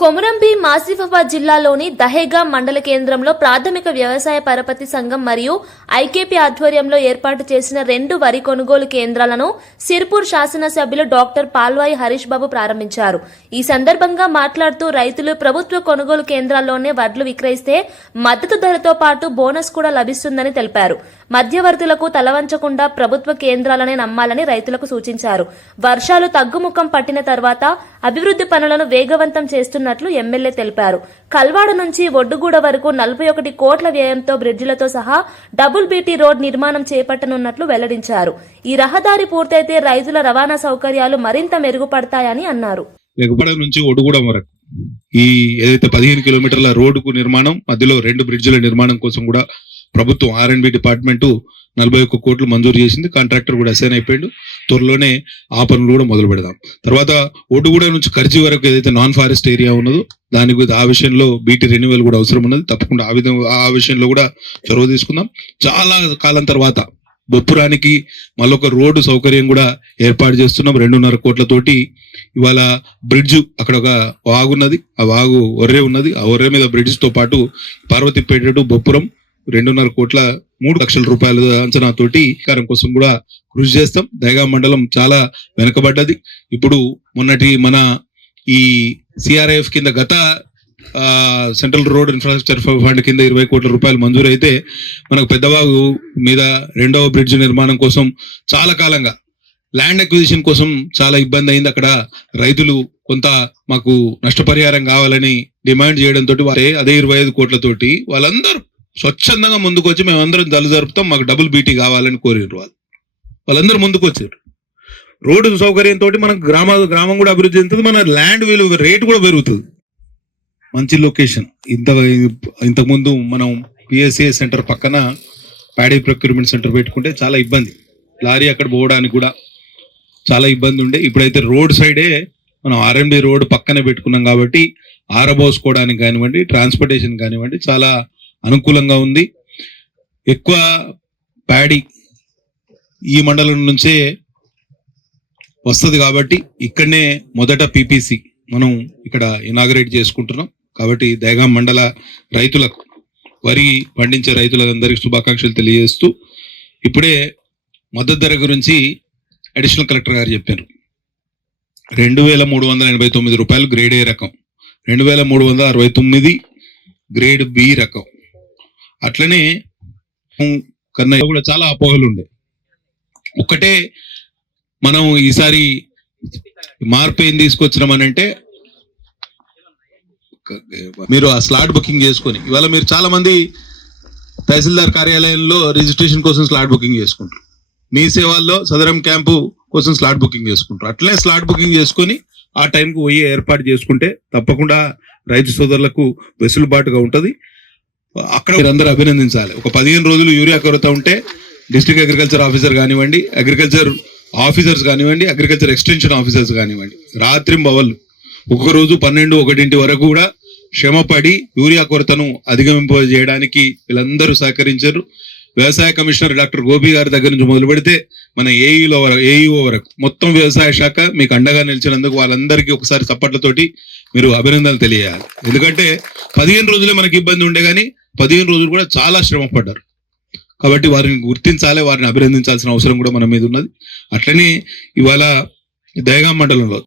కొమురంభీ మాసిఫాబాద్ జిల్లాలోని దహేగా మండల కేంద్రంలో ప్రాథమిక వ్యవసాయ పరపతి సంఘం మరియు ఐకేపీ ఆధ్వర్యంలో ఏర్పాటు చేసిన రెండు వరి కొనుగోలు కేంద్రాలను సిర్పూర్ శాసనసభ్యులు డాక్టర్ పాల్వాయి హరీష్ బాబు ప్రారంభించారు. ఈ సందర్భంగా మాట్లాడుతూ రైతులు ప్రభుత్వ కొనుగోలు కేంద్రాల్లోనే వడ్లు విక్రయిస్తే మద్దతు ధరతో పాటు బోనస్ కూడా లభిస్తుందని తెలిపారు. మధ్యవర్తులకు తలవంచకుండా ప్రభుత్వ కేంద్రాలనే నమ్మాలని రైతులకు సూచించారు. వర్షాలు తగ్గుముఖం పట్టిన తర్వాత అభివృద్ధి పనులను వేగవంతం చేస్తున్నట్లు ఎమ్మెల్యే తెలిపారు. కల్వాడ నుంచి ఒడ్డుగూడ వరకు నలభై ఒకటి కోట్ల వ్యయంతో బ్రిడ్జిలతో సహా డబుల్ బీటీ రోడ్ నిర్మాణం చేపట్టనున్నట్లు వెల్లడించారు. ఈ రహదారి పూర్తయితే రైతుల రవాణా సౌకర్యాలు మరింత మెరుగుపడతాయని అన్నారు. నుంచి వరకు. ఈ ఏదైతే పదిహేను కిలోమీటర్ల రోడ్డుకు నిర్మాణం మధ్యలో రెండు బ్రిడ్జిల నిర్మాణం కోసం కూడా ప్రభుత్వం ఆర్ అండ్ బి డిపార్ట్మెంట్ నలభై ఒక్క కోట్లు మంజూరు చేసింది. కాంట్రాక్టర్ కూడా అసైన్ అయిపోయాడు. త్వరలోనే ఆ పనులు కూడా మొదలు పెడదాం. తర్వాత ఒడ్డుగూడెం నుంచి కర్జీ వరకు ఏదైతే నాన్ ఫారెస్ట్ ఏరియా ఉన్నదో దాని గురించి ఆ విషయంలో బీటీ రెన్యువల్ కూడా అవసరం ఉన్నది. తప్పకుండా ఆ విధంగా ఆ విషయంలో కూడా చొరవ తీసుకుందాం. చాలా కాలం తర్వాత బొప్పురానికి మళ్ళొక రోడ్డు సౌకర్యం కూడా ఏర్పాటు చేస్తున్నాం. రెండున్నర కోట్లతోటి ఇవాళ బ్రిడ్జ్ అక్కడ ఒక వాగు ఉన్నది. ఆ వాగు ఒర్రె ఉన్నది. ఆ ఒర్రె మీద బ్రిడ్జ్తో పాటు పార్వతీపేట టు బొప్పురం రెండున్నర కోట్ల మూడు లక్షల రూపాయల అంచనాతోటి కారం కోసం కూడా కృషి చేస్తాం. దయగా మండలం చాలా వెనుకబడ్డది. ఇప్పుడు మొన్నటి మన ఈ సిఆర్ఐఎఫ్ కింద గత సెంట్రల్ రోడ్ ఇన్ఫ్రాస్ట్రక్చర్ ఫండ్ కింద ఇరవై కోట్ల రూపాయలు మంజూరు అయితే మనకు పెద్దవాగు మీద రెండవ బ్రిడ్జ్ నిర్మాణం కోసం చాలా కాలంగా ల్యాండ్ అక్విజిషన్ కోసం చాలా ఇబ్బంది అయింది. అక్కడ రైతులు కొంత మాకు నష్టపరిహారం కావాలని డిమాండ్ చేయడంతో వారే అదే ఇరవై ఐదు కోట్లతోటి వాళ్ళందరూ స్వచ్ఛందంగా ముందుకు వచ్చి మేమందరం దలు జరుపుతాం మాకు డబుల్ బీటీ కావాలని కోరిరు వాళ్ళు. వాళ్ళందరూ ముందుకు వచ్చారు రోడ్డు సౌకర్యంతో మనకు గ్రామ గ్రామం కూడా అభివృద్ధి చెందుతుంది మన ల్యాండ్ విలువ రేటు కూడా పెరుగుతుంది. మంచి లొకేషన్. ఇంత ఇంతకుముందు మనం పిఎస్ఏ సెంటర్ పక్కన ప్యాడీ ప్రొక్యూర్మెంట్ సెంటర్ పెట్టుకుంటే చాలా ఇబ్బంది. లారీ అక్కడ పోవడానికి కూడా చాలా ఇబ్బంది ఉండే. ఇప్పుడైతే రోడ్ సైడే మనం ఆర్ఎండి రోడ్ పక్కనే పెట్టుకున్నాం కాబట్టి ఆరబోసుకోవడానికి కానివ్వండి ట్రాన్స్పోర్టేషన్ కానివ్వండి చాలా అనుకూలంగా ఉంది. ఎక్కువ ప్యాడీ ఈ మండలం నుంచే వస్తుంది కాబట్టి ఇక్కడనే మొదట పిపిసి మనం ఇక్కడ ఇనాగరేట్ చేసుకుంటున్నాం. కాబట్టి దయగాం మండల రైతులకు వరి పండించే రైతులందరికీ శుభాకాంక్షలు తెలియజేస్తూ ఇప్పుడే మద్దతు ధర గురించి అడిషనల్ కలెక్టర్ గారు చెప్పారు. రెండు వేల మూడు వందల ఎనభై తొమ్మిది రూపాయలు గ్రేడ్ ఏ రకం. రెండు వేల మూడు వందల అరవై తొమ్మిది గ్రేడ్ బి రకం. అట్లనే కన్నయ్య కూడా చాలా అపోహలు ఉండే ఒక్కటే మనం ఈసారి మార్పు ఏం తీసుకొచ్చినామనంటే మీరు ఆ స్లాట్ బుకింగ్ చేసుకొని ఇవాళ మీరు చాలా మంది తహసీల్దార్ కార్యాలయంలో రిజిస్ట్రేషన్ కోసం స్లాట్ బుకింగ్ చేసుకుంటారు. మీ సేవల్లో సదరం క్యాంపు కోసం స్లాట్ బుకింగ్ చేసుకుంటారు. అట్లనే స్లాట్ బుకింగ్ చేసుకొని ఆ టైంకు పోయి ఏర్పాటు చేసుకుంటే తప్పకుండా రైతు సోదరులకు వెసులుబాటుగా ఉంటుంది. అక్కడ మీరందరూ అభినందించాలి. ఒక పదిహేను రోజులు యూరియా కొరత ఉంటే డిస్ట్రిక్ట్ అగ్రికల్చర్ ఆఫీసర్ కానివ్వండి అగ్రికల్చర్ ఆఫీసర్స్ కానివ్వండి అగ్రికల్చర్ ఎక్స్టెన్షన్ ఆఫీసర్స్ కానివ్వండి. రాత్రి బవల్ ఒక్క రోజు పన్నెండు ఒకటింటి వరకు కూడా శ్రమపడి యూరియా కొరతను అధిగమింపజేయడానికి వీళ్ళందరూ సహకరించారు. వ్యవసాయ కమిషనర్ డాక్టర్ గోపి గారి దగ్గర నుంచి మొదలు పెడితే మన ఏఈలో వరకు ఏఈఓ వరకు మొత్తం వ్యవసాయ శాఖ మీకు అండగా నిలిచినందుకు వాళ్ళందరికీ ఒకసారి చప్పట్లతోటి మీరు అభినందనలు తెలియాలి ఎందుకంటే పదిహేను రోజులే మనకి ఇబ్బంది ఉండే కానీ పదిహేను రోజులు కూడా చాలా శ్రమ పడ్డారు కాబట్టి వారిని గుర్తించాలి వారిని అభినందించాల్సిన అవసరం కూడా మన మీద ఉన్నది. అట్లనే ఇవాళ దయగా మండలంలో